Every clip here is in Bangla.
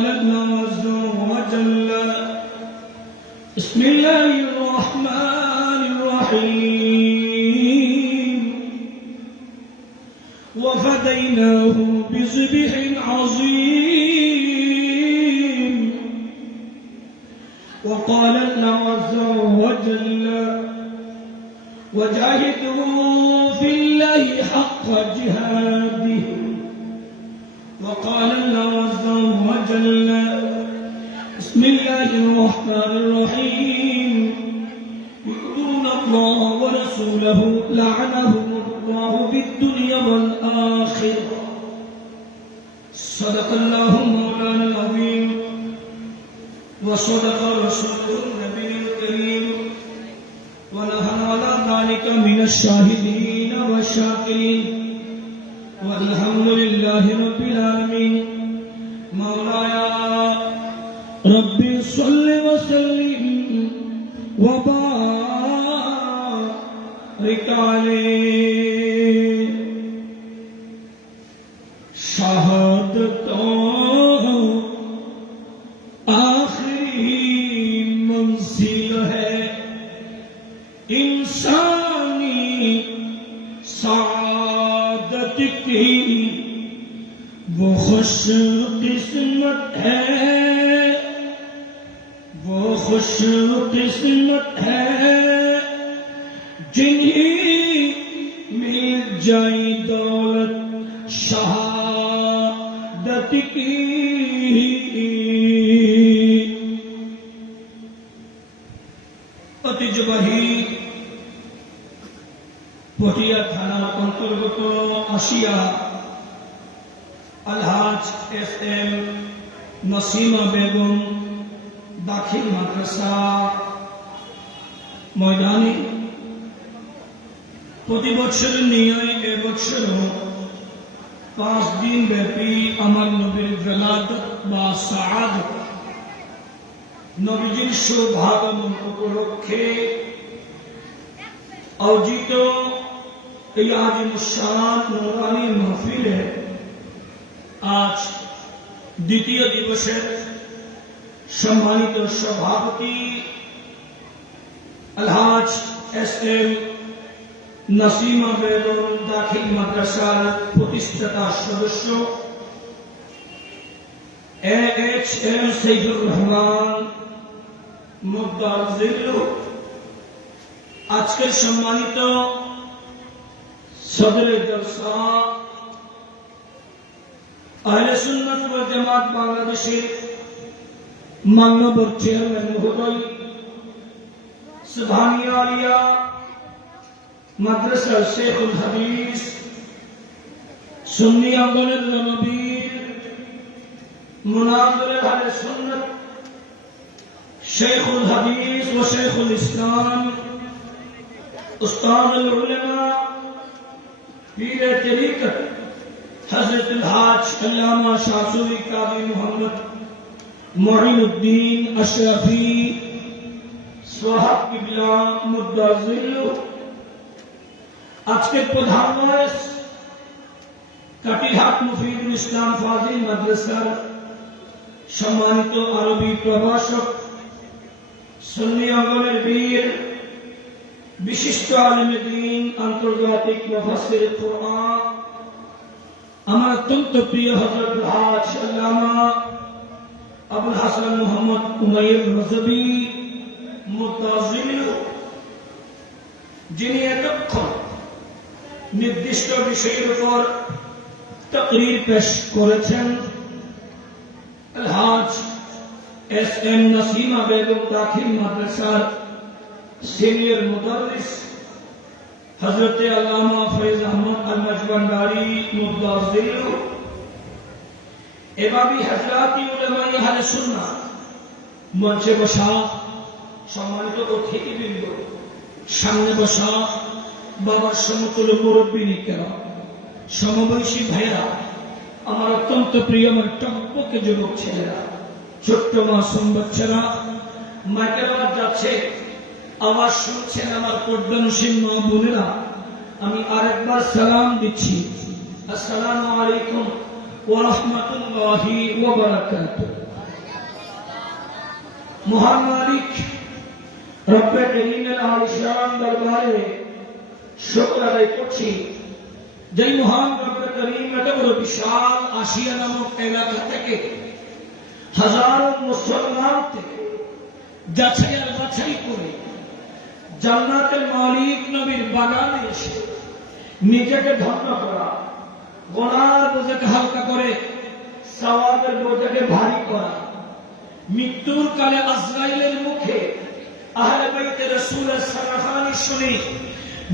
وقال الله عز وجل بسم الله الرحمن الرحيم وفديناه بذبح عظيم وقال الله عز وجل وجاهدوا في الله حق جهاده وقال الله عز وجل بسم الله الرحمن الرحيم يؤذون الله ورسوله لعنهم الله بالدنيا والآخرة صدق الله مولانا العظيم وصدق رسوله النبي الكريم ونحن على ذلك من الشاهدين والشاكرين والحمد لله رب العالمين مولاي ربي صل وسلم وبارك عليه شهادت आखिरी मंजिल है इंसानी सादत की वो खुश किस्मत है जिन्हें मिल जाए दौलत शहादत की ঐতিহ্যবাহী পটিয়া থানার অন্তর্গত আশিয়া আলহাজ FM নসিমা বেগম দাখিল মাদ্রাসা ময়দানে প্রতি বছরের নিয়মে এবছরও 5 দিন ব্যাপী আমার নবীর বেলাদত বা সাআদত নবীজির সৌভাগমন উপলক্ষে আয়োজিত এই আজিমুশান নুরানি মাহফিলে আজ দ্বিতীয় দিবসের সম্মানিত সভাপতি আলহাজ SM নসিমা বেগম দাখিল মাদ্রাসার প্রতিষ্ঠাতা সদস্য AHM সৈয়দুর রহমান মুদাজ্জিল আজকের সম্মানিত সদরে জলসা আহলে সুন্নাত ওয়াল জামাত বাংলাদেশের মাননীয় চেয়ারম্যান মহোদয় সুবহানিয়া আলিয়া মাদ্রাসা শেখুল হাদিস সুন্নি আন্দোলনের রণবীর মুনাজির আহলে সুন্নাত शेखुल हदीस व शेखुल इस्लाम उस्ताद उलमा पीर तरीक़त हज़रत हाज अल्लामा शासूरी कादी मोहम्मद मुईनुद्दीन अशरफी साहब किबला मुद्दाजिल आज के प्रधान वाइस काटीहाट मुफीदुल इस्लाम फाजिल मदरसा सम्मानित आरबी प्रभाषक सुन्नी आंगনের বীর বিশিষ্ট আলেম দ্বীন আন্তর্জাতিক মুফাসসির কুরআন আমার অত্যন্ত প্রিয় হযরত হাজ আল্লামা আবুল হাসান মুহাম্মদ উমাইর রজবী মুতাজিল যিনি এতক্ষণ নির্দিষ্ট বিষয়ের উপর তাকরীর পেশ করেছেন আলহাজ SM नसीमा बेगम दाखिल मदरसार सीनियर मुदर्रिस हजरत अल्लामा फैज अहमद अल मजबंदारी मुदाजिल एबाबी हजराती उलमाए अहले सुन्नाह मंचे बसा सम्मानित अतिथिबृंद सामने बसा बाबार समतुल्य मुरब्बिनीकेरा समबयसी भाइरा আমার অত্যন্ত প্রিয় আমার টপ্পকে যুবক ছেলেরা ছোট্ট মাসুম বাচ্চারা মাইকের আওয়াজ যাচ্ছে আওয়াজ শুনছেন আমার পর্দানসীন মা বোনেরা আমি আরেকবার সালাম দিচ্ছি আসসালামু আলাইকুম ওয়া রাহমাতুল্লাহি ওয়া বারাকাতুহু মহান মালিক রব্বে করিমের আলিশান দরবারে শুকর আদায় করছি, যেই মহান রব্বে করিম এত বড় বিশাল আসিয়া নামক এলাকা থেকে হাজারো মুসলমান থেকে যাচাই আর বাছাই করে জান্নাতের মালিক নবীর বাগানে এসে নিজেকে ধন্য করা, গোনার বোঝাকে হালকা করে সওয়াবের বোঝাকে ভারী করা, মৃত্যুর কালে আজরাইলের মুখে আহলে বাইতে রাসূলের সারাহানি শুনি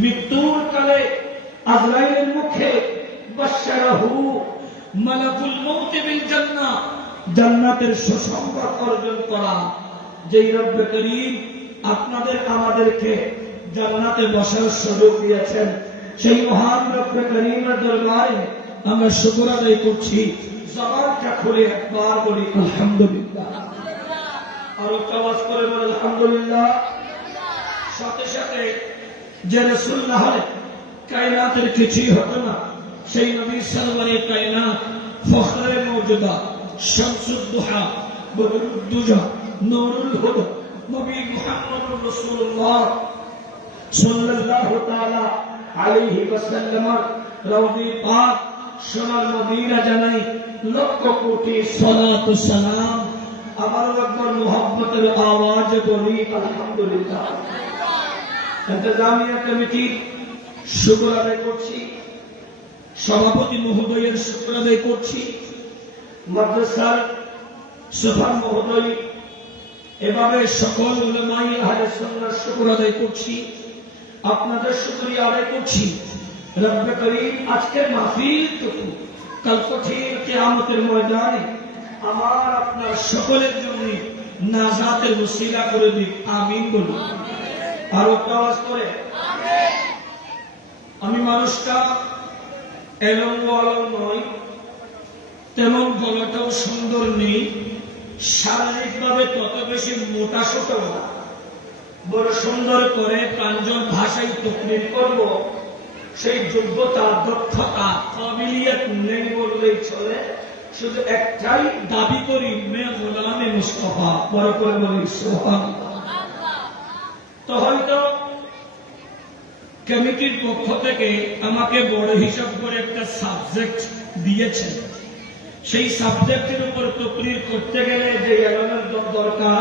মৃত্যুর কালে আজরাইলের মুখে বাশশারাহু মালাকুল মউত বিল জান্নাহ, জান্নাতের সুসংবাদ অর্জন করা। যেই রব্বে করিম আপনাদের আমাদেরকে জান্নাতে বসার সুযোগ দিয়েছেন, সেই মহান রব্বে করিমের দরবারে আমরা শুকর আদায় করছি। জবানটা খুলে একবার বলি আলহামদুলিল্লাহ, আর আওয়াজ করে বলি আলহামদুলিল্লাহ। সাথে সাথে যে রাসূল না হলে কায়নাতের কিছুই হতো না, সেই নবী সরওয়ারে কায়নাত ফখরে মওজুদা শামসুদ দুহা বদরুদ দুজা নূরুল হুদা নবী মুহাম্মদুর রাসূলুল্লাহ সাল্লাল্লাহু তাআলা আলাইহি ওয়াসাল্লাম রওজে পাক সোনার মদিনা জানাই লক্ষ কোটি সালাত ও সালাম। আবার একবার মুহাব্বতের আওয়াজে বলি আলহামদুলিল্লাহ। ইন্তজামিয়া কমিটির শুকর আদায় করছি, সভাপতি মহোদয়ের শুকর আদায় করছি, মাদ্রাসার সুফান মহোদয়, এভাবে সকল উলামায়ে আহলে সুন্নাহর শুকর আদায় করছি, আপনাদের শুকরিয়া আদায় করছি। রব্বে করিম আজকের মাহফিলটুকু কাল কঠিন কিয়ামতের ময়দানে আমার আপনার সকলের জন্য নাজাতের ওসিলা করে দিক, আমিন বলুন। আর আওয়াজ করে আমিন। আমি মানুষটা এলঙ্গ অলঙ্গ নই, তেমন গলাটাও সুন্দর নেই, শারীরিকভাবে তত বেশি মোটা সোটা না, বড় সুন্দর করে প্রাঞ্জল ভাষায় তকরির করব সেই যোগ্যতা, দক্ষতা, কাবিলিয়ত নেই বললেই চলে। শুধু একটাই দাবি করি, মে গোলামে মুস্তাফা, বড় করে বলি সুবহানাল্লাহ। তো হয়তো কমিটির পক্ষ থেকে আমাকে বড় হিসাব করে একটা সাবজেক্ট দিয়েছেন, সেই সাবজেক্টের উপর তকরির করতে গেলে যে এলমের দরকার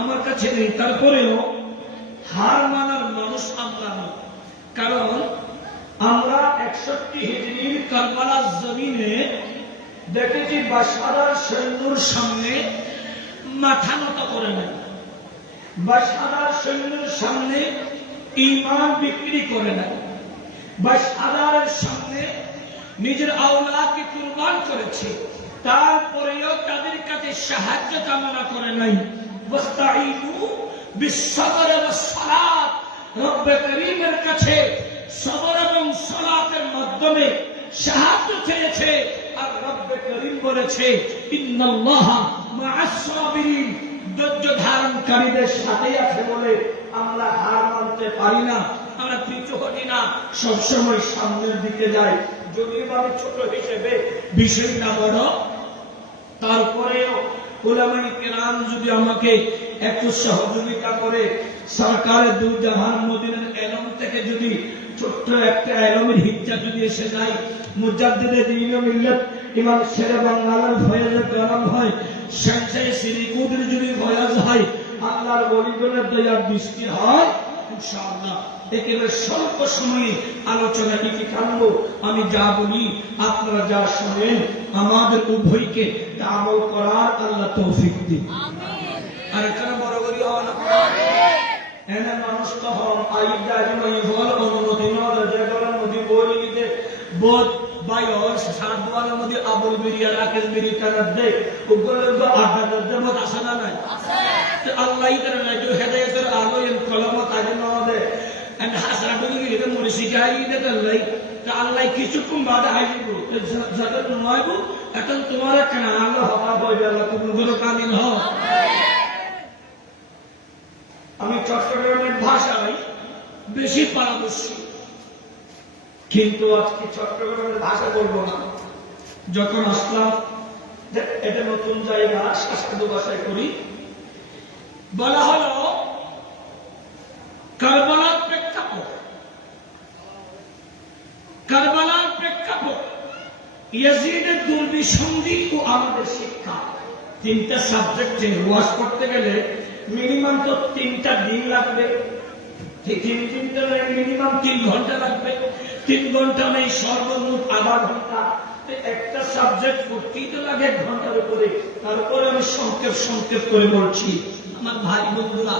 আমার কাছে নেই। তারপরেও হার মানার মানুষ আমরা নই, কারণ আমরা 61 হিজরির কারবালার জমিনে দেখেছি বাশারার সৈন্যর সামনে মাথা নত করে নেয়, বাশারার সৈন্যর সামনে ঈমান বিক্রি করে নেয়, বাশারার সামনে নিজের আওলাদকে কুরবান করেছে, তারপরেও তাদের কাছে সাহায্য কামনা করে নাই। ওয়াস্তাঈনু বিস-সাবর ওয়াস-সালাত, রব্বে করিমের কাছে সবর এবং সালাতের মাধ্যমে সাহায্য চেয়েছে। আর রব্বে করিম বলেছে ইন্নাল্লাহা মা'আস-সাবিরিন, ধৈর্য ধারণকারীদের সাথে আছে বলে আমরা হার মানতে পারি না, আমরা পিছু হটি না, সবসময় সামনের দিকে যাই। যদিও আমি ছোট হিসেবে বিষয়টা বড়, তারপরেও উলামায়ে কেরাম যদি আমাকে একটু সহযোগিতা করে সরকারের দূর জাহান মদিনার এলম থেকে যদি ছোট্ট একটা এলমের হিজ্জা যদি এসে যায়, মুজাদ্দিদে দ্বীন ও মিল্লাত ইমাম শেরে বাংলার ফয়েজে কালাম হয়, শামসে সিরিকুদের যদি ফয়েজ হয়, আল্লাহর ওলিগণের দয়ার দৃষ্টি হয়, ইনশাআল্লাহ একেবারে স্বল্প সময়ে আলোচনা কি টানবো। আমি যা বলি আপনারা যা শোনেন, আমাদের উভয়কে তা আমল করার আল্লাহ তৌফিক দিন। আর এখানে বড় করি হওয়া না এনে মানুষ তো হন আইডা ফল অনুমতি নয়, যে গলার মধ্যে বই দিতে বোধ বাই ওর সাত দোয়ারের মধ্যে আবুল বিরিয়া রাকেশ বিরি কানার দেয়, ওগুলোর তো আড্ডা দেবত আসে না নাই, আল্লাহ তারা নাই হেদায়েতের আলো এর কলমত আগে না দেয় এন্ড হাসরা বলি গেলে মরে শিখাই দিতে আল্লাহ কিছুক্ষণ বাদে আইব যাদের নয় গো, এখন তোমার কেন আল্লাহ হওয়া বইবে, আল্লাহ তুমি কামিল হও। আমি চট্টগ্রামের ভাষায় বেশি পারদর্শী, কিন্তু আজকে চট্টগ্রামের ভাষা বলবো না। যখন আসলাম এটা নতুন জায়গা, শাসক ভাষায় করি, বলা হলো কারবালার প্রেক্ষাপট, কারবালার প্রেক্ষাপট, ইয়াজিদের দুর্বিসন্ধি ও আমাদের শিক্ষা। তিনটা সাবজেক্টে ওয়াজ করতে গেলে মিনিমাম তো 3টা দিন লাগবে, মিনিমাম 3 ঘন্টা লাগবে। 3 ঘন্টা নেই, সর্বমোট আধা ঘন্টা। একটা সাবজেক্ট করতেই তো লাগে 1 ঘন্টার উপরে। তারপরে আমি সংক্ষেপ করে বলছি। আমার ভাই বন্ধুরা,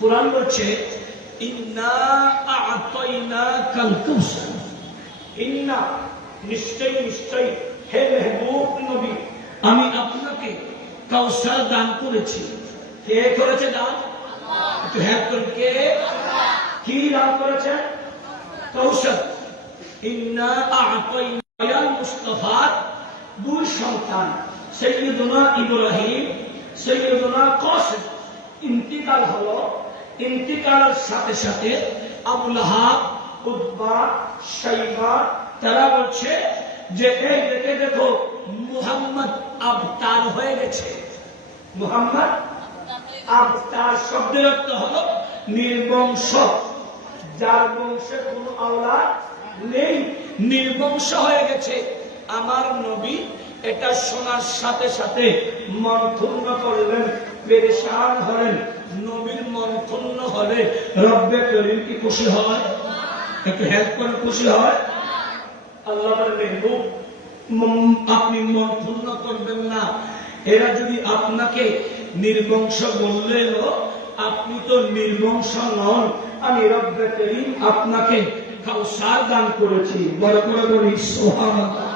কোরআন বলছে ইন্না আ'তাইনাকাল কাউসার, ইন্না নিশ্চয় হে মেহবুব নবী, আমি আপনাকে কাউসার দান করেছি। কে করেছে দান? একটু হেল্প করুন। কে? কি দান করেছে? কাউসার। ইন্না আ'তাইনাল মুস্তাফার 2 সন্তান, সাইয়্যিদুনা ইব্রাহিম, সাইয়্যিদুনা কাসিম ইন্তিকাল হলো। ইন্তিকালের সাথে সাথে আবু লাহাব, উতবা, শাইবা তারা বলছে যে এই দেখো মুহাম্মদ আবতার হয়ে গেছে। মুহাম্মদ আবতার শব্দের অর্থ হলো নির্বংশ, যার বংশে কোনো আওলাদ নেই, নির্বংশ হয়ে গেছে। আমার নবী এটা শোনার সাথে সাথে মন ক্ষুণ্ণ করলেন, পেরেশান হলেন। নবীর মন ক্ষুণ্ণ হলে রব্বে করিম কি খুশি হয়? একটু হেল্প করে খুশি হয়? আল্লাহর মেহবুব, আপনি মন ক্ষুণ্ণ করবেন না। এরা যদি আপনাকে নির্বংশ বললেন, আপনি তো নির্বংশ নন। আমি রব্বে করিম আপনাকে কাউসার দান করেছি। বড় করে বলি সুবহানাল্লাহ।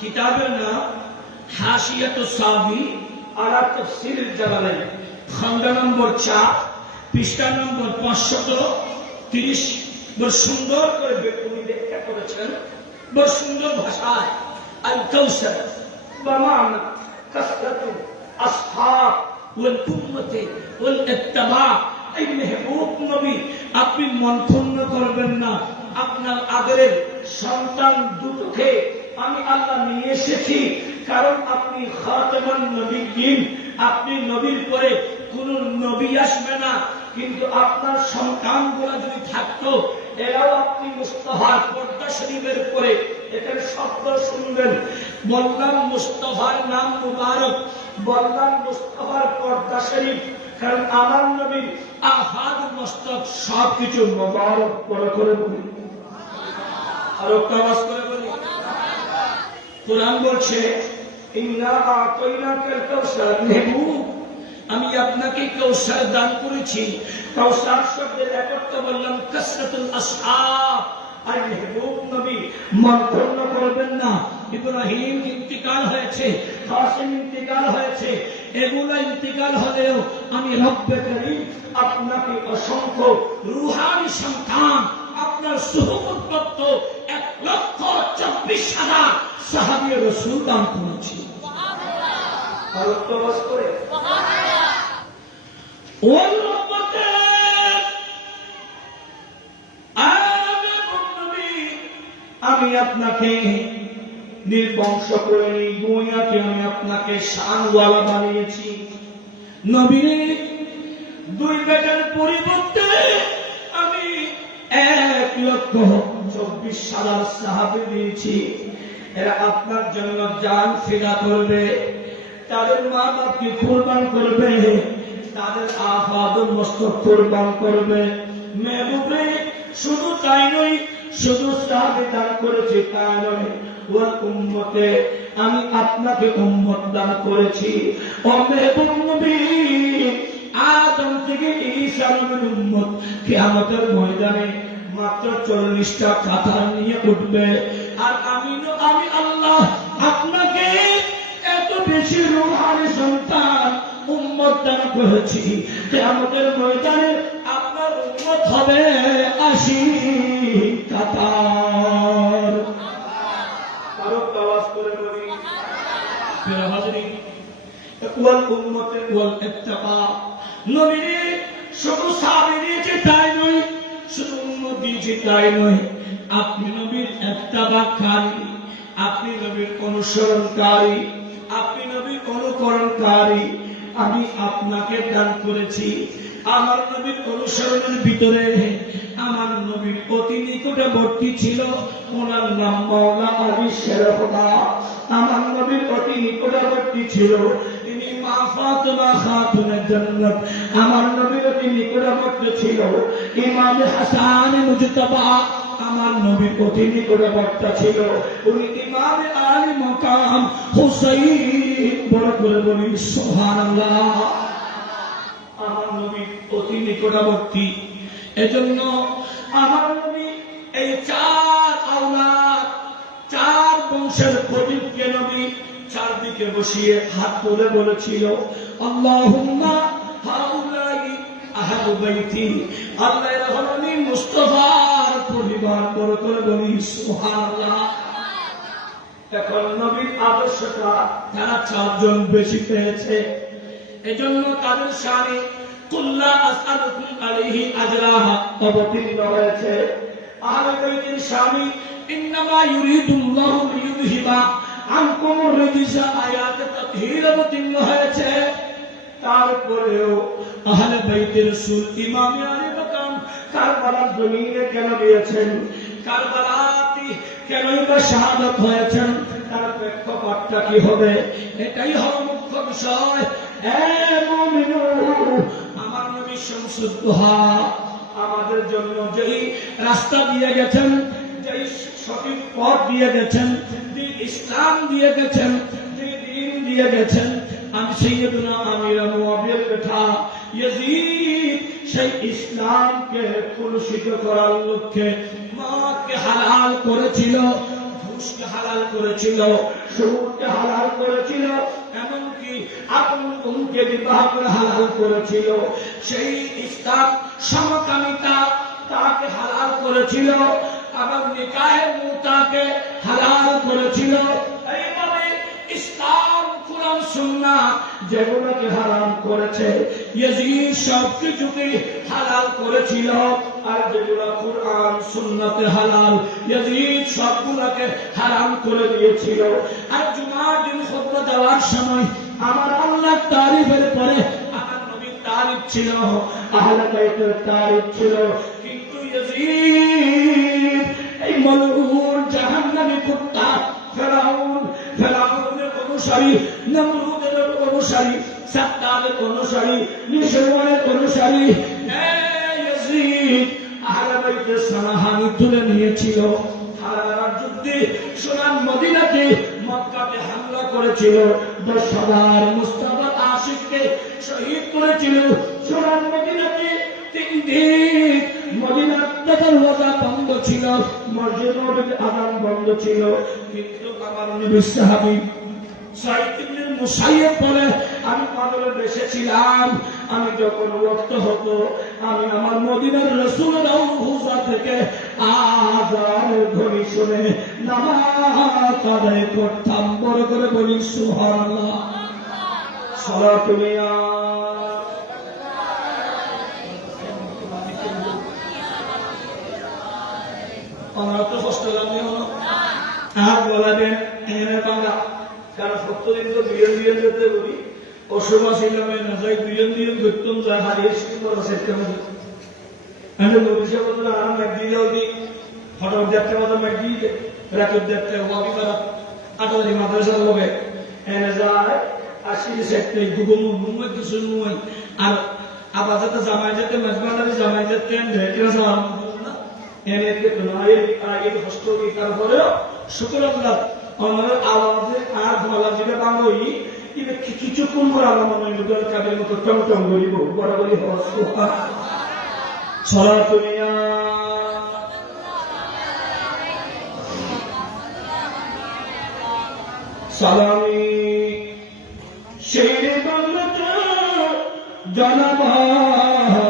কিতাবের নাম হাশিয়াতুস সাবি আলা তাফসীর জালালাইন, খণ্ড নম্বর 4, পৃষ্ঠা নম্বর 530। বড় সুন্দর করে উনি ব্যাখ্যা করেছেন, বড় সুন্দর ভাষায়। আল কাউসার বামানা কাসরাতু আসহাব ওয়াল উম্মতি ওয়াল ইত্তিবা। এই মেহবুব নবী, আপনি মন ক্ষুণ্ণ করবেন না। আপনার আদরের সন্তান দুটোকে আমি আল্লাহ নিয়ে এসেছি, কারণ আপনি খাতামুন নবিয়্যিন, আপনি নবীর পরে কোন নবী আসবে না। কিন্তু আপনার সন্তানগুলো যদি থাকতো, এরাও আপনি মুস্তাফার পর্দা শরীফের পরে এটার শব্দ শুনবেন। বললাম মুস্তাফার নাম মুবারক, বললাম মুস্তাফার পর্দা শরীফ, কারণ আমার নবীর আহাদ মস্তক সবকিছু মুবারক করে বলি। আর একটা আওয়াজ করে বলি। কোরআন বলছে ইন্না আ'তাইনাকাল কাউসার, মেহবুব আমি আপনাকে কাউসার দান করেছি। কাউসার শব্দের এক অর্থ বললাম কাসরাতুল আসহাব। আর মেহবুব নবী মন ক্ষুণ্ণ করবেন না। ইব্রাহিম ইন্তিকাল হয়েছে, কাসিম ইন্তিকাল হয়েছে, এগুলো ইন্তিকাল হলেও আমি রব্বে করিম আপনাকে অসংখ্য রূহানি সন্তান, আপনার সুহবতপ্রাপ্ত 1,24,000 সাহাবী রাসূল দান করেছি। আর তওয়াজ করে ওই উম্মতে আমি আপনাকে নির্বংশ করে দুনিয়াকে আমি আপনাকে শানওয়ালা বানিয়েছি। নবীর 2 বেটার পরিবর্তে আমি 1,24,000 সাহাবী দিয়েছি। এরা আপনার জন্য জান ফিদা করবে, তাদের মা বাপকে কুরবান করবে, তাদের আফাদ মস্তক কুরবান করবে। মেহবুবে শুধু তাই নয়, শুধু সাহাবী দান করেছি তাই নয়, ওয়াল উম্মতে আমি আপনাকে উম্মত দান করেছি। ও মেহবুব নবী, আদম থেকে ঈসা নবীর উম্মত কিয়ামতের ময়দানে মাত্র 40টা কাতার নিয়ে উঠবে। আর আমি আল্লাহ আপনাকে এত বেশি রূহানি সন্তান উম্মত দান করেছি, কিয়ামতের ময়দানে আপনার উম্মত হবে 80 কাতার। আরো আওয়াজ করে বলি প্রিয় হাজরিন, ওয়াল উম্মতে ওয়াল ইত্তিবা। নবী শুধু সাহাবী দিয়েছে তাই নয়, শুধু উম্মত দিয়েছে তাই নয়, আপনি নবীর ইত্তিবাকারী, আপনি নবীর অনুসরণকারী, আপনি নবীর অনুকরণকারী। আমি আপনাকে দান করেছি। আমার নবীর অনুসরণের ভিতরে আমার নবীর অতি নিকটবর্তী ছিল, ওনার নাম মাওলা আলী শেরফা। আমার নবীর অতি নিকটবর্তী ছিল তিনি মা ফাতেমা খাতুনে জান্নাত। আমার নবীর অতি নিকটবর্তী ছিল ইমাম হাসান মুজতবা। আমার নবীর অতি নিকটবর্তী ছিল উনি ইমাম আলী মাকাম হুসাইন। বড় করে বলি সুবহানাল্লাহ। আমার নবী অতি নিকটবর্তী, এজন্য আমার নবী এই চার আওলাদ, চার বংশের প্রদীপকে নবী চারদিকে বসিয়ে হাত তুলে বলেছিল, আল্লাহুম্মা হাউলাই আহলু বাইতি। আল্লাহ এরা হলেন মুস্তাফার পরিবার। বড় করে বলি সুবহানাল্লাহ। এখন নবীর আদর্শটা তারা চারজন বেশি পেয়েছে, এজন্য তাদের শানে কুল্লা আসআলুকুম আলাইহি আজরাহা অবতীর্ণ হয়েছে। আহলে বাইতের শানে ইন্নামা ইউরিদুল্লাহু লিইউযহিবা আনকুমুর রিজসা আয়াতে তাতহীর অবতীর্ণ হয়েছে। তারপরেও আহলে বাইতের রাসূল ইমাম আলী মাকাম কারবালার জমিনে কেন গিয়েছেন, কারবালাতে কেনই বা শাহাদাত হয়েছেন, তার প্রেক্ষাপটটা কি হবে, এটাই হলো মুখ্য বিষয়। আমার নবী শামসুদ দুহা আমাদের জন্য যেই রাস্তা দিয়ে গেছেন, যেই সঠিক পথ দিয়ে গেছেন, যে ইসলাম দিয়ে গেছেন, যে দ্বীন দিয়ে গেছেন, আমি সাইয়্যিদুনা আমির মুআবিয়ার কথা ইয়াজিদ সেই ইসলামকে কলুষিত করার লক্ষ্যে মদকে হালাল করেছিল, ঘুষকে হালাল করেছিল, সুদকে হালাল করেছিল, এমনকি আপনকে বিবাহ করে হালাল করেছিল। সেই ইসলাম সমকামিতা তাকে হালাল করেছিল, আবার নিকাহের মুতাকে হালাল করেছিল। এইভাবে ইসলাম কুরআন সুন্নাহ যেগুলোকে হারাম করেছে, ইয়াজিদ সবকিছুকে হালাল করেছিল। আর যেগুলো কুরআন সুন্নাতে হালাল, ইয়াজিদ সবগুলোকে হারাম করে দিয়েছিল। আর জুমার দিন খুতবা দেওয়ার সময় আমার আল্লাহর তারিফের পরে আমার নবীর তারিফ ছিল, আহলে বাইতের তারিফ ছিল। কিন্তু ইয়াজিদ এই মালউন জাহান্নামী কুত্তা ফেরাউনের অনুসারী, নমরুদের অনুসারী, সাদ্দাদের অনুসারী, নিশরওয়ানের অনুসারী ইয়াজিদ আহলে বাইতের সানাহানি তুলে নিয়েছিল। হারারার যুদ্ধে সোনার মদিনাতে মক্কাতে হামলা করেছিল, 10,000 মুস্তাফা আশিককে শহীদ করেছিল। সোনার মদিনাতে 3 দিন মদিনার দরওয়াজা বন্ধ ছিল, মসজিদ নববীর আযান বন্ধ ছিল। কিন্তু আমার নবী সাহাবী সাঈদ ইবনে মুসাইয়্যিব বলে, আমি পাগলের বেশে ছিলাম। আমি যখন ওয়াক্ত হতো আমি আমার মদিনার রাসূলের রওজা থেকে আযানের ধ্বনি শুনে নামাজ আদায় করতাম। বড় করে বলি সুবহানাল্লাহ। সালাতুল্লাহ আমরা তো কষ্ট লাগবে আর বলাবেন এনে বাংলা, কারণ 70 দিন তো বিয়ন করতে বলি, অশুভ ছিলাম না যাই বিয়ন করতাম, যা হারিয়ে সুন্দর আছে কেমন আমি নবীশা বলতে আরাম একদিন যাও দি হঠাৎ দেখতে মতো একদিন রাতের দেখতে ওয়াবি করা আটারি মাদ্রাসার লোকে এনে যায় আসি সেটে গুগম মুম্বাই কিছু মুম্বাই আর আবার যাতে জামাই যেতে মজবানারি জামাই যেতে ঢেকিরা যাওয়া না এনে তো নয় আগে কষ্ট কি তারপরে শুকরাল্লাহ আমার আওয়াজে আর ভালো জিবে বাংলাই ইবে কিছুক্ষণ পর আলাম নয় লোকের কাদের মতো টমটম করিব বরাবরই হওয়া সুবহান সালাতুল্লাহ সালামি শেরে বলত জনবাস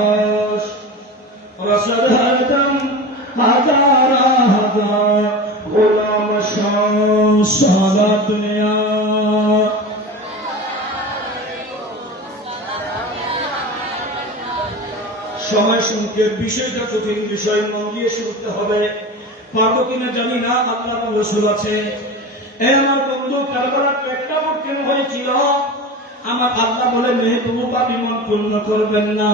রসদ হরদম হাজার হাজার গোলাম সালাতুল্লাহ। সময় সংকেত বিষয়টা কঠিন বিষয়, মন দিয়ে শুনতে হবে। পারবো কিনা জানি না, আল্লাহর রাসূল আছে। আমার বন্ধু কারবালার প্রেক্ষাপট কেন হয়েছিল? আমার আল্লাহ বলে মেহবুব আপনি মন পূর্ণ করবেন না,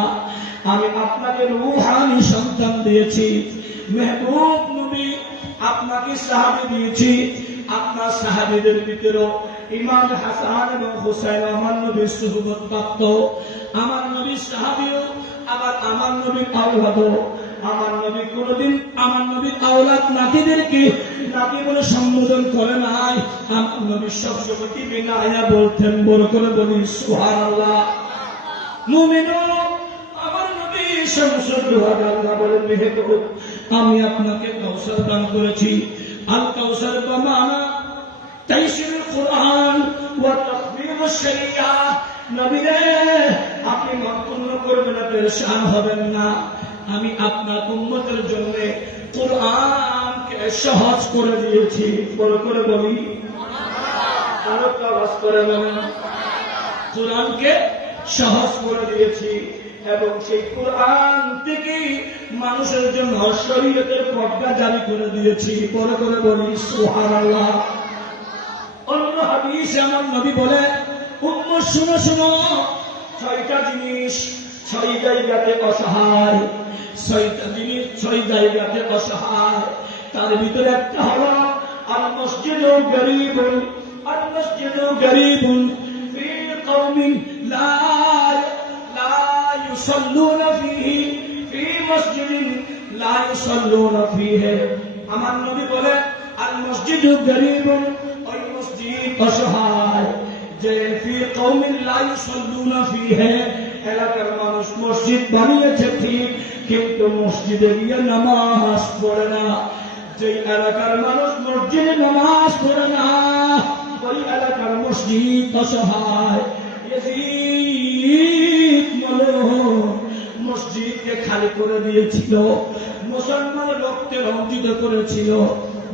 আমি আপনাকে রূহানি সন্তান দিয়েছি। মেহবুব নবী আপনাকে সাহাবী দিয়েছি, আপনার সাহাবীদের ভিতরে ইমাম হাসান এবং হুসাইন আমার নবীর সুহবত প্রাপ্ত, আমার নবীর সাহাবীও আবার আমার নবীর আওলাদও। আমার নবী কোনদিন আমার নবীর আওলাদ নাতিদেরকে নাতি বলে সম্বোধন করে নাই। আমার নবী সবসময় বিনা আয়া বলতেন, বড় করে বলি সুবহানাল্লাহ। মুমিনও আমার নবী আল্লাহ বলেন, মেহেবুব আমি আপনাকে কাউসার দান করেছি। আল কাউসার বামানা তাইসিরুল কুরআন ওয়া তাকবীরুশ শরিয়া। নবী রে আপনি মন পূর্ণ করবেন না, পেরেশান হবেন না। আমি আপনার উম্মতের জন্য কোরআনকে সহজ করে দিয়েছি। বড় করে বলি, আরো আওয়াজ করে বলেন, কোরআনকে সহজ করে দিয়েছি এবং সেই কোরআন থেকে মানুষের জন্য শরীয়তের প্রজ্ঞা জারি করে দিয়েছি। বড় করে বলি সুবহানাল্লাহ। অন্য হাদিসে আমার নবী বলে, উম্মত শুনো শুনো, 6টা জিনিস 6 জায়গাতে অসহায়, 6টা জিনিস 6 জায়গাতে অসহায়। তার ভিতরে একটা হলো আল মসজিদু গরীবুন, আল মসজিদু গরীবুন ফি কওমিন লা ইউসাল্লুনা ফীহি, ফি মসজিদিন লা ইউসাল্লুনা ফীহি। আমার নবী বলে আল মসজিদু গরীবুন, ওই মসজিদ অসহায় যে ফি কওমিন লা ইউসাল্লুনা ফীহি, এলাকার মানুষ মসজিদ বানিয়েছে ঠিক, কিন্তু মসজিদে গিয়ে নামাজ পড়ে না। যে এলাকার মানুষ মসজিদে নামাজ পড়ে না, ওই এলাকার মসজিদ অসহায়। ইয়াজিদ মসজিদকে খালি করে দিয়েছিল, মুসলমানের রক্তে রঞ্জিত করেছিল।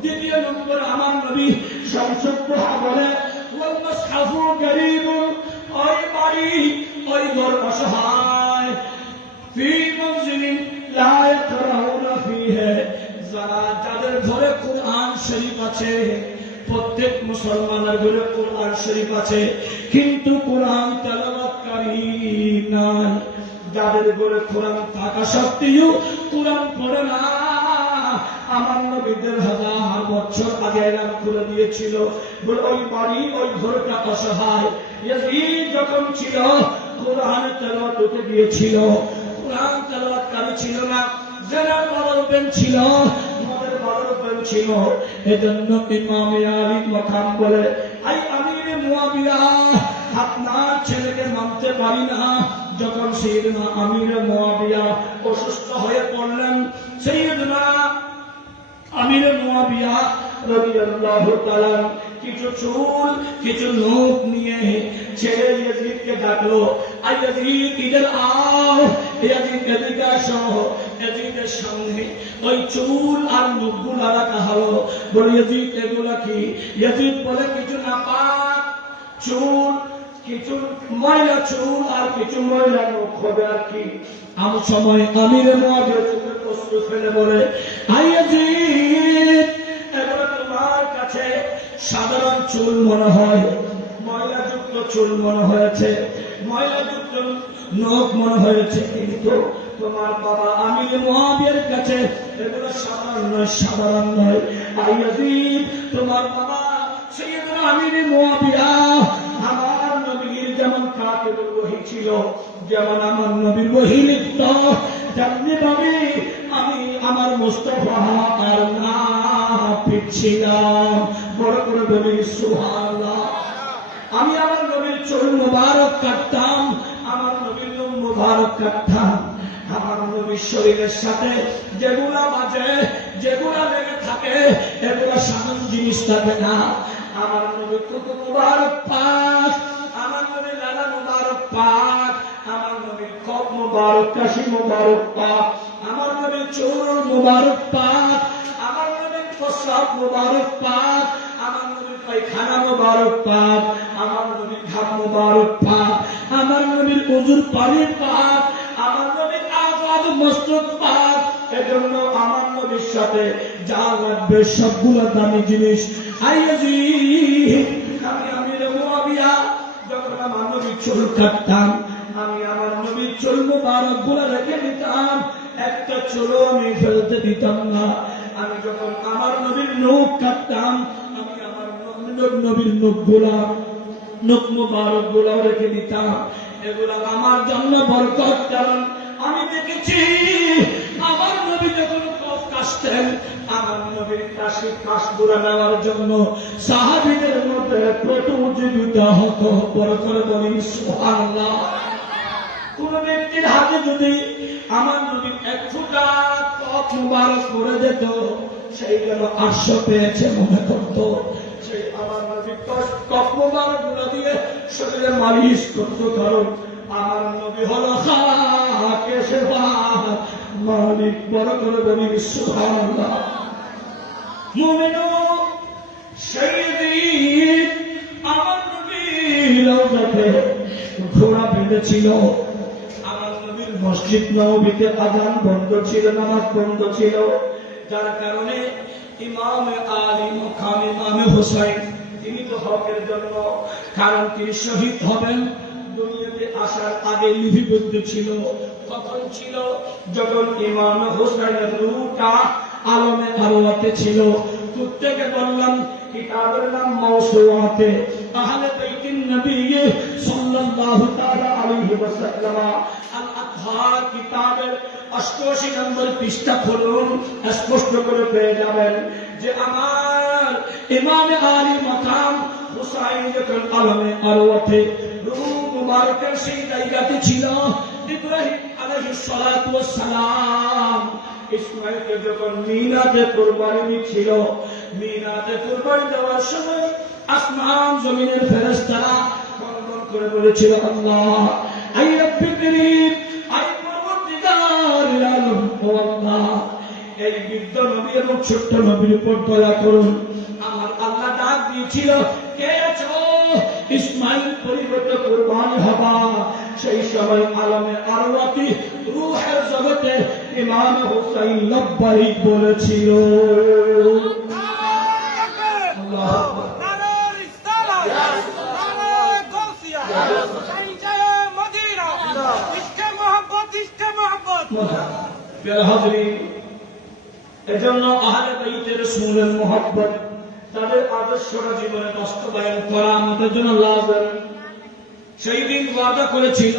দ্বিতীয় নম্বর আমার নবী শামসুদ্দোহা বলে, ওয়াল মুসহাফু গরীবুন, ওই বাড়ি ওই ঘর অসহায়। ফি মনজিলিন লা ইয়াকরাউনা ফীহি, যাদের ঘরে কোরআন শরীফ আছে, প্রত্যেক মুসলমানের ঘরে কোরআন শরীফ আছে, কিন্তু কোরআন তেলাওয়াতকারী নাই। যাদের ঘরে কোরআন থাকা সত্ত্বেও কোরআন পড়ে না, আমার নবী 1000 বছর আগে এলান করে দিয়েছিল, বলে ওই বাড়ি ওই ঘরটা অসহায়। ইয়াজিদ যখন ছিল কোরআন তেলাওয়াত হতে দিয়েছিল, কোরআন তেলাওয়াতকারী ছিল না, জেনার বড় ছিল, মদের বড় ছিল। এজন্য ইমাম আলী মাকাম বলে, আই আমির মুয়াবিয়া, আপনার ছেলেকে মানতে পারি না। যখন সাইয়েদনা আমির মুয়াবিয়া অসুস্থ হয়ে পড়লেন, সাইয়েদনা আমির মুয়াবিয়া রাদিয়াল্লাহু তাআলা কিছু চুল কিছু নখ নিয়ে ছেলে ইয়াজিদকে ডাকলো, আই ইয়াজিদ ইধর আও, ইয়াজিদ এদিকে আসো। ইয়াজিদের সামনে ওই চুল আর নখগুলো রাখা হলো। বলে ইয়াজিদ এগুলা কি? ইয়াজিদ বলে কিছু নাপাক চুল, কিছু ময়লা চুল আর কিছু ময়লা নখ হবে আর কি। আমার সময় আমির মুয়াবিয়া চোখে কষ্ট ফেলে বলে, আই ইয়াজিদ এগুলো তোমার কাছে সাধারণ চুল মনে হয়, ময়লাযুক্ত চুল মনে হয়েছে, ময়লাযুক্ত নখ মনে হয়েছে, কিন্তু তোমার বাবা আমির মুয়াবিয়ার কাছে এগুলো সাধারণ নয়, সাধারণ নয়। আই ইয়াজিদ তোমার বাবা সাইয়েদনা আমির মুয়াবিয়া আমার নবীর যেমন কাতিবুল ওহী ছিল, যেমন আমার নবীর ওহী লিখত, তেমনি ভাবে আমি আমার মুস্তাফা আর না পিছিলাম। বড় করে বলি সুবহানাল্লাহ। আমি আমার নবীর চুল মুবারক কাটতাম, আমার নবীর লোম মুবারক কাটতাম। আমার নবীর শরীরের সাথে যেগুলা বাজে, যেগুলা লেগে থাকে, এগুলা সাধারণ জিনিস থাকে না। আমার নবীর কুতুব মুবারক পাক, আমার নবীর লালা মুবারক পাক, আমার নবীর কপ মুবারক, কাশি মুবারক পাক, আমার নবীর চুল মুবারক পাক, আমার নবীর প্রস্রাব মুবারক পাক, আমার নবীর পায়খানা মুবারক পাক, আমার নবীর ঘাম মুবারক পাক, আমার নবীর ওযুর পানি পাক, আমার নবীর আযাদ মস্তক পাক। এজন্য আমার নবীর সাথে যা লাগবে সবগুলো দামি জিনিস। আই ইয়াজিদ আমি আমির মুয়াবিয়া যখন আমার নবী চুল কাটতাম, আমি আমার নবীর চুল মুবারক গুলো রেখে দিতাম, একটা চুলও আমি ফেলতে দিতাম না। আমি যখন আমার নবীর নখ কাটতাম, আমি আমার নবীর নখ মুবারক গুলো রেখে দিতাম। এগুলো আমার জন্য বরকত। কারণ আমি দেখেছি আমার নবী যখন কফ কাশতেন, আমার নবীর কাশগুলো নেওয়ার জন্য সাহাবীদের মধ্যে প্রতিযোগিতা হতো। বড় করে বলি সুবহানাল্লাহ। কোন ব্যক্তির হাতে যদি আমার নবীর এক ফোঁটা কফ মুবারক পড়ে যেত, সেই যেন 800 পেয়েছে মনে করত। সেই আমার নবীর কফ মুবারক গুলো দিয়ে শরীরে মালিশ করত। কারণ আমার নবী হলো খাকে সেবা মালিক। বড় করে বলি সুবহানাল্লাহ। মুমিনুন সেই দিন আমার নবী রওজাতে ঘোড়া বেঁধেছিল। আমার নবীর মসজিদ নববীতে আযান বন্ধ ছিল, নামাজ বন্ধ ছিল, যার কারণে ইমামে আলী মাকাম ইমামে হুসাইন তিনি তো হকের জন্য, কারণ তিনি শহীদ হবেন, দুনিয়াতে আসার আগে লিপিবদ্ধ ছিল। কখন ছিল? যখন ইমাম হুসাইনের রূহটা আলমে আরওয়াতে ছিল। প্রত্যেকে বললাম কিতাবের নাম মাওসুআতে আহলে বাইতিন নবী সাল্লাল্লাহু তাআলা আলাইহি ওয়াসাল্লাম। আল আতহার কিতাবের 88 নম্বর পৃষ্ঠা খুলুন, স্পষ্ট করে পেয়ে যাবেন যে আমার ইমামে আলী মাকাম হুসাইন যখন আলমে আরওয়াতে রূহ মুবারকের সেই জায়গাতে ছিল, ইব্রাহিম আলাইহিস সালাতু ওয়াস সালাম ইসমাঈলকে যখন মিনাতে কুরবানি দিয়েছিল, মিনাতে কুরবানি দেওয়ার সময় আসমান জমিনের ফেরেশতারা বন্দন করে বলেছিল, আল্লাহ আই রব্বি করিম, আই পরবর্তীকার আলম, ও আল্লাহ এই বৃদ্ধ নবী এবং ছোট্ট নবীর উপর দয়া করুন। আমার আল্লাহ ডাক দিয়েছিল, কে আছো? ইসমাঈল পরিবর্তে কুরবানি হবা। সেই সময় আলমে আরওয়াতি রূহের জগতে ইমাম হুসাইন লব্বাইক বলেছিল। আল্লাহু আকবার। প্রিয় হাজরিন, এজন্য আহলে বাইতের রাসূলের মুহাব্বত, তাদের আদর্শটা জীবনে বাস্তবায়ন করা আমাদের জন্য লাজম। সেই দিন ওয়াদা করেছিল,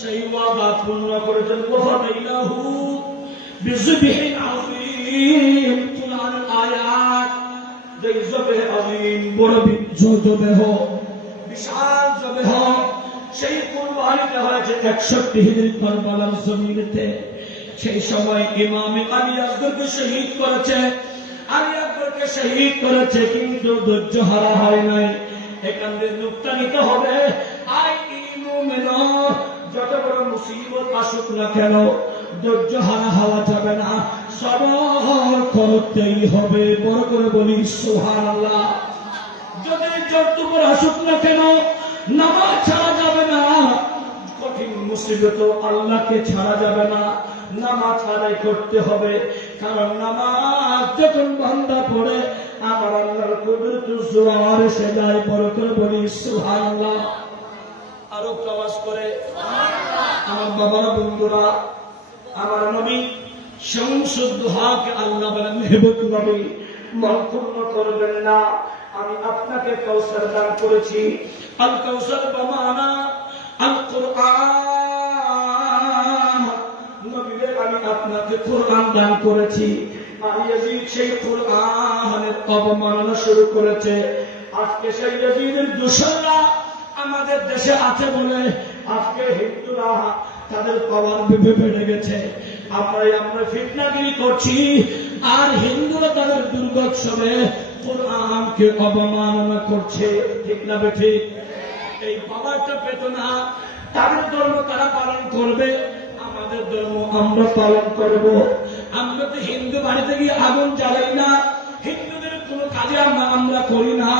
সেই ওয়াদা পূর্ণ করেছেন। ওয়াফাদাইনাহু বিযুবহিন আযীম। কুরআনের আয়াত যে জবে আযীম, বড় জবেহ, বিশাল জবেহ, সেই কুরবানিটা হয়েছে 61 হিজরি কারবালার জমিনেতে। সেই সময় ইমামে আলী আসগরকে শহীদ করেছে, আলী আকবরকে শহীদ করেছে, কিন্তু ধৈর্য হারা হয় নাই। এখান থেকে নুকতা নিতে হবে, আই মুমিন, যত বড় মুসিবত আসুক না কেন ধৈর্য হারা হওয়া যাবে না, সবর করতেই হবে। বড় করে বলি সুবহানাল্লাহ। যদি যত বড় আসুক না কেন নামাজ ছাড়া যাবে না, কঠিন মুসিবত আল্লাহকে ছাড়া যাবে না, নামাজ আদায় করতে হবে। কারণ নামাজ যখন বান্দা পড়ে আমার আল্লাহর কুদরতুল জোয়ার এসে যায়। বড় করে বলি সুবহানাল্লাহ। আরো প্রবাস করে আমার বাবারা, বন্ধুরা, আমার নবী শামসুদ দুহাকে আল্লাহ বলেন, হেবত নবী মন পূর্ণ করবেন না, আমি আপনাকে কাউসার দান করেছি। আল কাউসার বামানা আল কুরআন। নবীরে আমি আপনাকে কোরআন দান করেছি। আর ইয়াজিদ সেই কোরআনের অবমাননা শুরু করেছে। আজকে সেই ইয়াজিদের দূষণরা আমাদের দেশে আছে বলে আজকে হিন্দুরা তাদের পাওয়ার বেড়ে গেছে। আমরা ফিতনাগিরি করছি, আর হিন্দুরা তাদের দুর্গোৎসবে কোরআনকে অবমাননা করছে। ঠিক না বেঠিক? এই পাওয়ারটা পেত না। তাদের ধর্ম তারা পালন করবে, আমাদের ধর্ম আমরা পালন করব। আমরা তো হিন্দু বাড়িতে গিয়ে আগুন জ্বালাই না, হিন্দুদের কোনো কাজে আমরা করি না।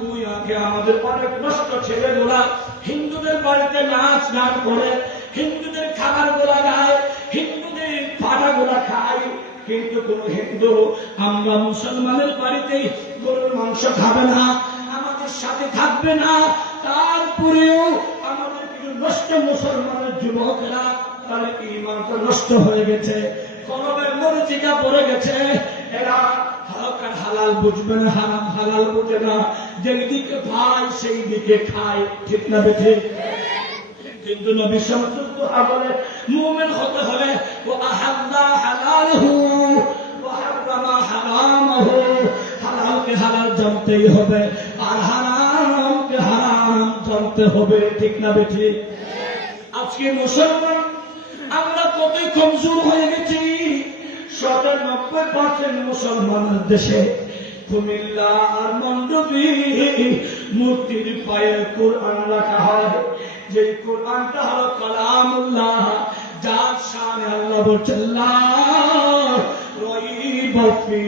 দুই আগে আমাদের অনেক নষ্ট ছেলেগুলা হিন্দুদের বাড়িতে নাচ গান করে, হিন্দুদের খাবার গোলা গায়, হিন্দুদের পাটা গোলা খায়। কিন্তু কোন হিন্দু আমরা মুসলমানের বাড়িতে গরুর মাংস খাবে না, আমাদের সাথে থাকবে না। তারপরেও আমাদের নষ্ট মুসলমানের যুবকেরা, তার ঈমানটা নষ্ট হয়ে গেছে, কলবের মরিচিকা পড়ে গেছে। এরা হালকার হালাল বুঝবে না, হারাম হালাল বুঝে না, যেই দিকে পায় সেই দিকে খায়। ঠিক না বেঠিক? কিন্তু নবী সাল্লাল্লাহু আলাইহি মুমিন হতে হলে ওয়া আহাল্লা হালালহু ওয়া হারামা হারামাহু, হালালকে হালাল জানতেই হবে আর হারামকে হারাম জানতে হবে। ঠিক না বেঠিক? আজকে মুসলমান আমরা কতই কমজোর হয়ে গেছি। ৯৭% মুসলমানের দেশে কুমিল্লা আর মন্ডপী মূর্তির পায়ে কোরআন রাখা হয়, যে কোরআনটা হলো কালামুল্লাহ, যার শানে আল্লাহ বলছেন লা রাইবা ফি,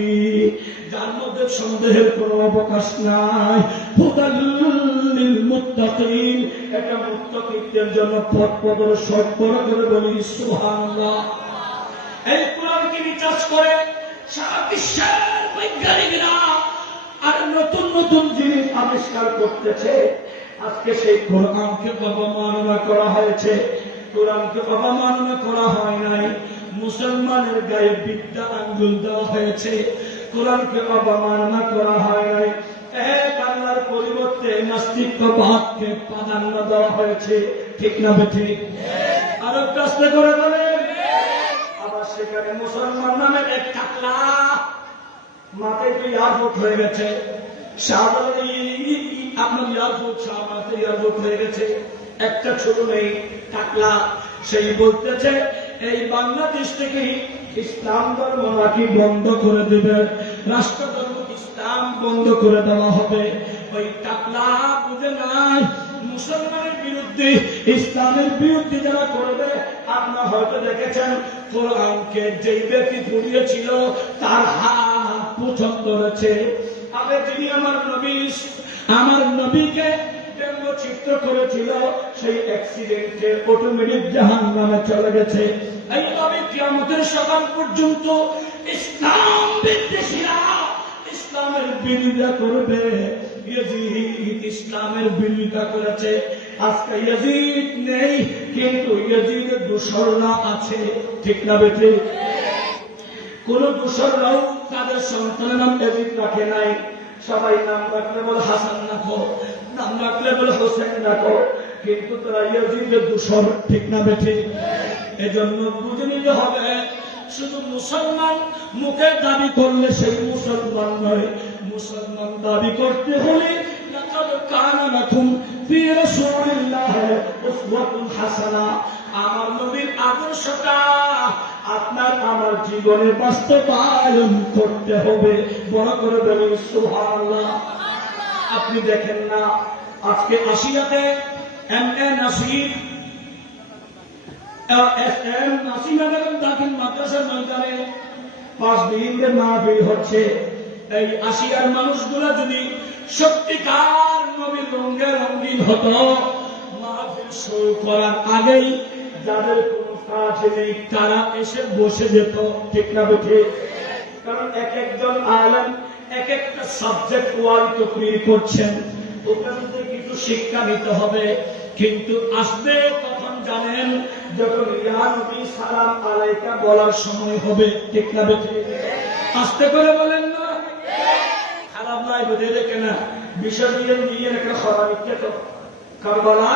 যার মধ্যে সন্দেহের কোনো অবকাশ নাই। হুদাল লিল মুত্তাকিন, এটা মুত্তাকিদের জন্য পথ প্রদর্শক। করে বলি সুবহানাল্লাহ। এই কোরআনকে রিচার্জ করে সারা বিশ্বের বৈজ্ঞানিকরা আর নতুন নতুন জিনিস আবিষ্কার করতেছে। আজকে সেই কোরআনকে অবমাননা করা হয়েছে। কোরআনকে অবমাননা করা হয় নাই, মুসলমানের গায়ে বিদ্যা আঙ্গুল দেওয়া হয়েছে। কোরআনকে অবমাননা করা হয় নাই, এক আল্লাহর পরিবর্তে নাস্তিকবাদকে প্রাধান্য দেওয়া হয়েছে। ঠিক না বেঠিক? আরো প্রশ্ন করে বলে, আবার সেখানে মুসলমান নামে এক টাকলা মাথায় তো এয়ারপোর্ট হয়ে গেছে, আপনার এয়ারপোর্ট মাথায় এয়ারপোর্ট হয়ে গেছে, একটা ছোট নেই টাকলা। সেই বলতেছে এই বাংলাদেশ থেকে ইসলাম ধর্ম নাকি বন্ধ করে দেবে, রাষ্ট্র ধর্ম ইসলাম বন্ধ করে দেওয়া হবে। ওই টাকলা বুঝে নাই মুসলমানের বিরুদ্ধে, ইসলামের বিরুদ্ধে যারা করবে। আপনারা হয়তো দেখেছেন কোরআনকে যেই ব্যক্তি পুড়িয়েছিল তার হাত পছন্দ রয়েছে। আগে যিনি আমার নবীকে ব্যঙ্গচিত্র করেছিল, সেই অ্যাক্সিডেন্টে অটোমেটিক জাহান্নামে চলে গেছে। এইভাবে কিয়ামতের সকাল পর্যন্ত ইসলাম বিদ্বেষীরা ইসলামের বিরোধিতা করবে। ইয়াজিদ ইসলামের বিরোধিতা করেছে, আজকে ইয়াজিদ নেই, কিন্তু ইয়াজিদের দোসররা আছে। ঠিক না বেঠিক? কোন দোসররাও তাদের সন্তানের নাম ইয়াজিদ রাখে নাই। সবাই নাম রাখলে বলে হাসান রাখো, নাম রাখলে বলে হোসেন রাখো, কিন্তু তারা ইয়াজিদের দোসর। ঠিক না বেঠিক? এজন্য বুঝে নিতে হবে, শুধু মুসলমান মুখে দাবি করলে সেই মুসলমান নয়। মুসলমান দাবি করতে হলে লাকাদ কানা লাকুম ফি রাসূলিল্লাহি উসওয়াতুন হাসানাহ, আমার নবীর আদর্শটা আপনার আমার জীবনে বাস্তবায়ন করতে হবে। বড় করে বলুন সুবহানাল্লাহ। আপনি দেখেন না আজকে আশিয়াতে এম.এ. নাসির দাখিল মাদ্রাসার ময়দানে 5 দিনের মাহফিল হচ্ছে। এই আশিয়ার মানুষগুলা যদি সত্যিকার নবীর রঙে রঙিন হতো, মাহফিল শুরু করার আগেই যাদের কোনো কাজ নেই তারা এসে বসে যেত। ঠিক না বেঠিক? কারণ এক একজন আলেম এক একটা সাবজেক্ট ওয়াইজ তকরীর করছেন, ওখান থেকে কিছু শিক্ষা নিতে হবে। কিন্তু আসবে কখন জানেন? যখন ইয়া নবী সালাম আলাইকা বলার সময় হবে। ঠিক না বেঠিক? আস্তে করে বলেন না, খারাপ নাই বুঝে দেখে না। বিষয় নিয়ে একটা খবর নিচ্ছে তো কারবালা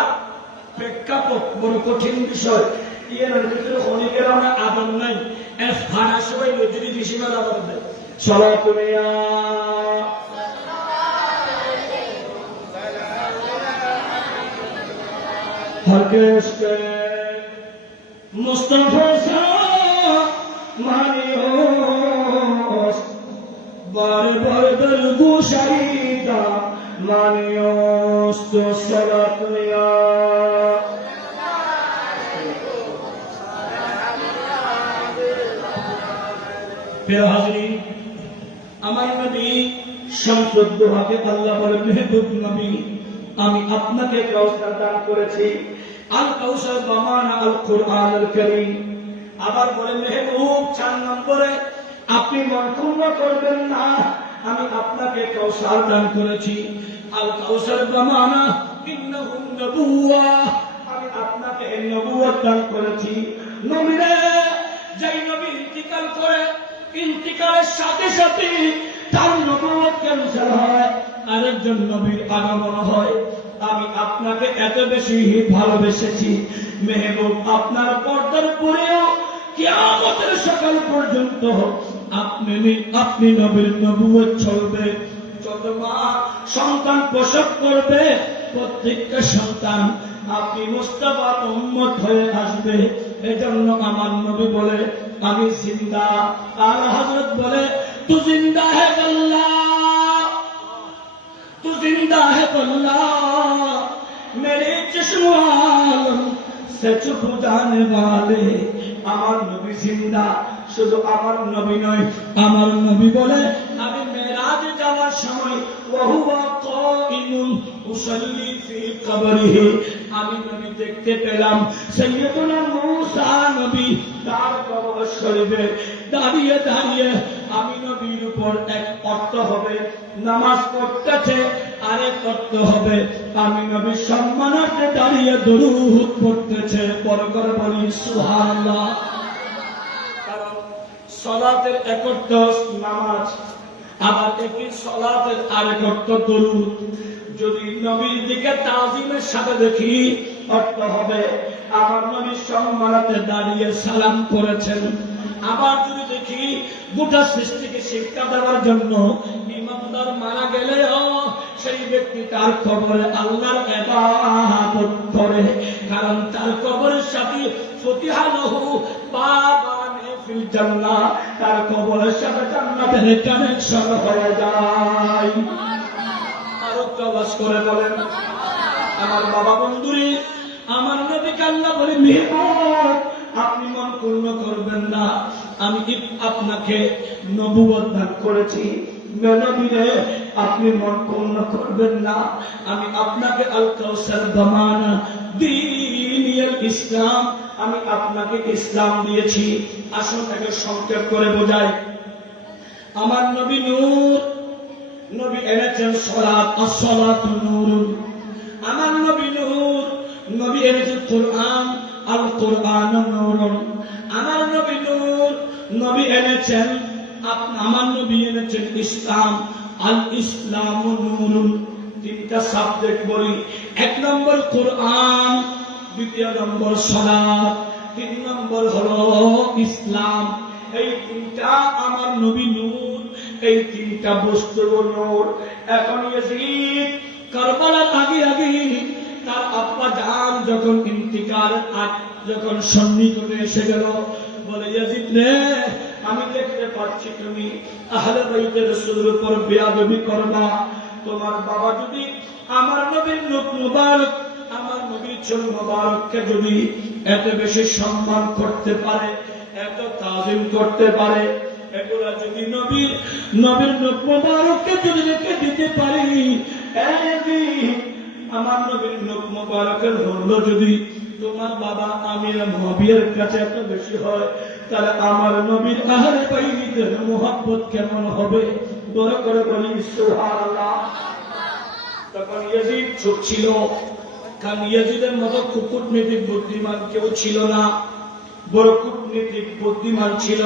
প্রেক্ষাপট বড় কঠিন বিষয়। ইয়ের ভিতরে খনিকের আমরা আদম নাই, এর ভাড়া সবাই যদি বেশিরভাগ আদম দেয়। চলো তুমি হরকেশকে মুস্তফা মানিওস বার বার দরগু শহীদা মানিওস তো সালাত নিয়া। প্রিয় হাজরিন, আমার নবী শামসুদ দোহাকে আল্লাহ বলে মেহবুব নবী, আমি আপনাকে কাউসার দান করেছি। আল কাউসার বামানা আল কুরআন আল কারীম। আবার বলে মেহবুব 4 নম্বরে আপনি মন ক্ষুণ্ণ করবেন না, আমি আপনাকে কাউসার দান করেছি। আল কাউসার বামানা ইন্নাহু নবুওয়া, আমি এই নবুয়ত দান করেছি। নবীরে যেই নবী ইন্তিকাল করে, ইন্তিকালের সাথে সাথে তার নবুয়ত ক্যান্সেল হয়, আরেকজন নবীর আগমন হয়। আমি আপনাকে এত বেশি ভালোবেসেছি মেহবুব, আপনার পর্দার পরেও কিয়ামতের সকাল পর্যন্ত আপনি নবীর নবুয়ত চলবে। যত মা সন্তান প্রসব করবে, প্রত্যেকটা সন্তান আপনি মুস্তাফার উম্মত হয়ে আসবে। এজন্য আমার নবী বলে আমি জিন্দা, আর হযরত বলে তু জিন্দা হে আল্লাহ, তু জিন্দা হে আল্লাহ, মেরে চশমে আলম সে চুপ জানে वाले। আমার নবী জিন্দা, শুধু আমার নবী নয়, আমার নবী বলে আমি মেরাজে যাওয়ার সময় ওয়াহুয়া কাইমুন উসাল্লি ফি কবরিহি, আমি নবী দেখতে পেলাম সাইয়্যিদুনা মূসা নবী তার কবর শরীফে দাঁড়িয়ে দাঁড়িয়ে। আমি নবীর উপর এক অর্থ হবে নামাজ পড়তেছে, আরেক অর্থ হবে আমি নবীর সম্মানার্থে দাঁড়িয়ে দরুদ পড়তেছে। বড় করে বলি সুবহানাল্লাহ। কারণ সালাতের এক অর্থ নামাজ, আবার একই সালাতের আরেক অর্থ দরুদ। যদি নবীর দিকে তাজিমের সাথে দেখি, অর্থ হবে আমার নবীর সম্মানার্থে দাঁড়িয়ে সালাম করেছেন। আবার যদি দেখি গোটা সৃষ্টিকে শিক্ষা দেওয়ার জন্য ইমানদার মারা গেলেও সেই ব্যক্তি তার কবরে আল্লাহর ইবাদত করে, কারণ তার কবরের সাথে ফতিহা লাহু বাবানে ফিল জান্নাহ, তার কবরের সাথে জান্নাতের কানেকশন হয়ে যায়। আরো আওয়াজ করে বলেন আমার বাবা বন্ধুরি, আমার নবীকে আল্লাহ বলে মেহবুব আপনি মন পূর্ণ করবেন না, আমি আপনাকে নবুয়ত দান করেছি। নবীরে আপনি মন পূর্ণ করবেন না, আমি আপনাকে আল কাউসার দামানা দীনিয়াল ইসলাম, আমি আপনাকে ইসলাম দিয়েছি। আসুন একে সংক্ষেপ করে বোঝাই। আমার নবী নূর, নবী এনেছেন সালাত, as-সালাতু নূরুন। আমার নবী নূর, নবী এনেছেন কোরআন, আল কোরআন নূরুন। আমার নবী নূর, নবী এনেছেন আমার নবী এনেছেন ইসলাম, আল ইসলাম নূরুন। তিনটা সাবজেক্ট বলি, এক নম্বর কোরআন, দ্বিতীয় নম্বর সালাত, তিন নম্বর হলো ইসলাম। এই তিনটা আমার নবী নূর, এই তিনটা বস্তুর নূর। এখন ইয়াজিদ কারবালার আগে আগে তার আব্বা জান যখন ইন্তিকাল যখন সন্নিকটে এসে গেল, বলে ইয়াজিদ রে আমি দেখতে পাচ্ছি তুমি আহলে বাইতের রাসূলের উপর বেয়াদবি করবা। তোমার বাবা যদি আমার নবীর মুখ মুবারক, আমার নবীর চুল মুবারককে যদি এত বেশি সম্মান করতে পারে, এত তাজিম করতে পারে, এগুলা যদি নবীর মুখ মুবারককে যদি রেখে দিতে পারি, আমার নবীর মুখ মুবারকের মূল্য যদি তোমার বাবা আমির মুআবিয়ার কাছে এত বেশি হয়, তাহলে আমার নবীর আহলে বাইতের মুহাব্বত কেমন হবে? দয়া করে বলি সুবহানাল্লাহ। তখন ইয়াজিদ চুপ ছিল, কারণ ইয়াজিদের মতো কূটনীতিক বুদ্ধিমান কেউ ছিল না, বড় কূটনীতিক বুদ্ধিমান ছিল।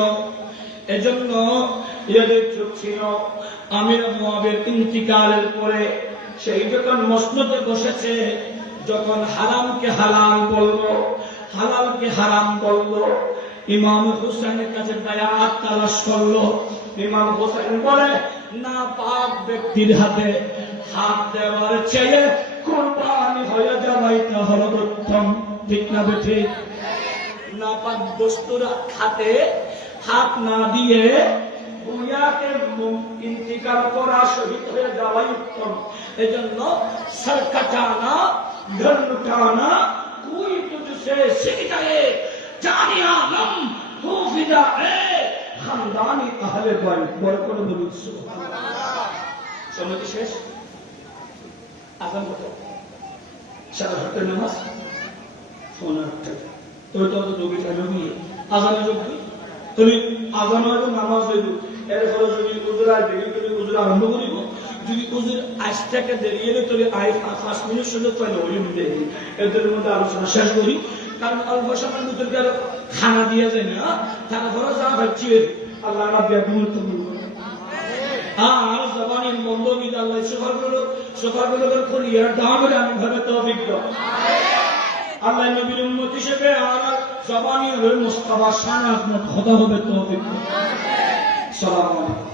এজন্য ইয়াজিদ চুপ ছিল। আমির মুআবিয়ার ইন্তিকালের পরে সেই যখন মসনদে বসেছে, যখন হারামকে হালাল বলল, হালালকে হারাম বলল, ইমাম হুসাইনের কাছে বায়াত তালাশ করলো। ইমাম হুসাইন বলে না পাক ব্যক্তির হাতে হাত দেওয়ার চেয়ে কুরবানি হয়ে যাওয়াইটা হলো উত্তম। ঠিক না বেঠিক? না পাক বস্তুর হাতে হাত না দিয়ে দুনিয়াকে ইন্তিকাল করা, শহীদ হয়ে যাওয়াই উত্তম। এজন্য সর কাটানা, ঘর লুটানা, কোই তুঝসে সিখায়ে, জানি আলম হো ফিদা এ খানদানি আহলে বাইত। বড় করে বলুন সুবহানাল্লাহ। সময় শেষ, আজান কত? 7:30 নামাজ, 8:30। তুই তো যোগী চাইবি আজানে যোগী, তুমি আজান হয়তো নামাজ হইব, এর ফলে যদি উজুরার দেরি করে উজুর আরম্ভ করিব, যদি উজুর আজ থেকে দেরি এলে তোর 5 মিনিট সুযোগ পাইলে ওই দেরি, এদের মধ্যে আলোচনা শেষ করি। কারণ অল্প সময় নতুনকে খানা দিয়ে যায় না তারপরে যা হচ্ছে আল্লাহ রাব্বি গুরুত্ব আর জবানের বন্ধ বিদ আল্লাহ সুফরগুলো করে ইয়ার দামের আমি ভাবে তৌফিক দাও আল্লাহ নবীর উম্মত হিসেবে আর জবানের মুস্তাফা শান আজমত খোদা হবে তৌফিক দাও সালাম আলাইকুম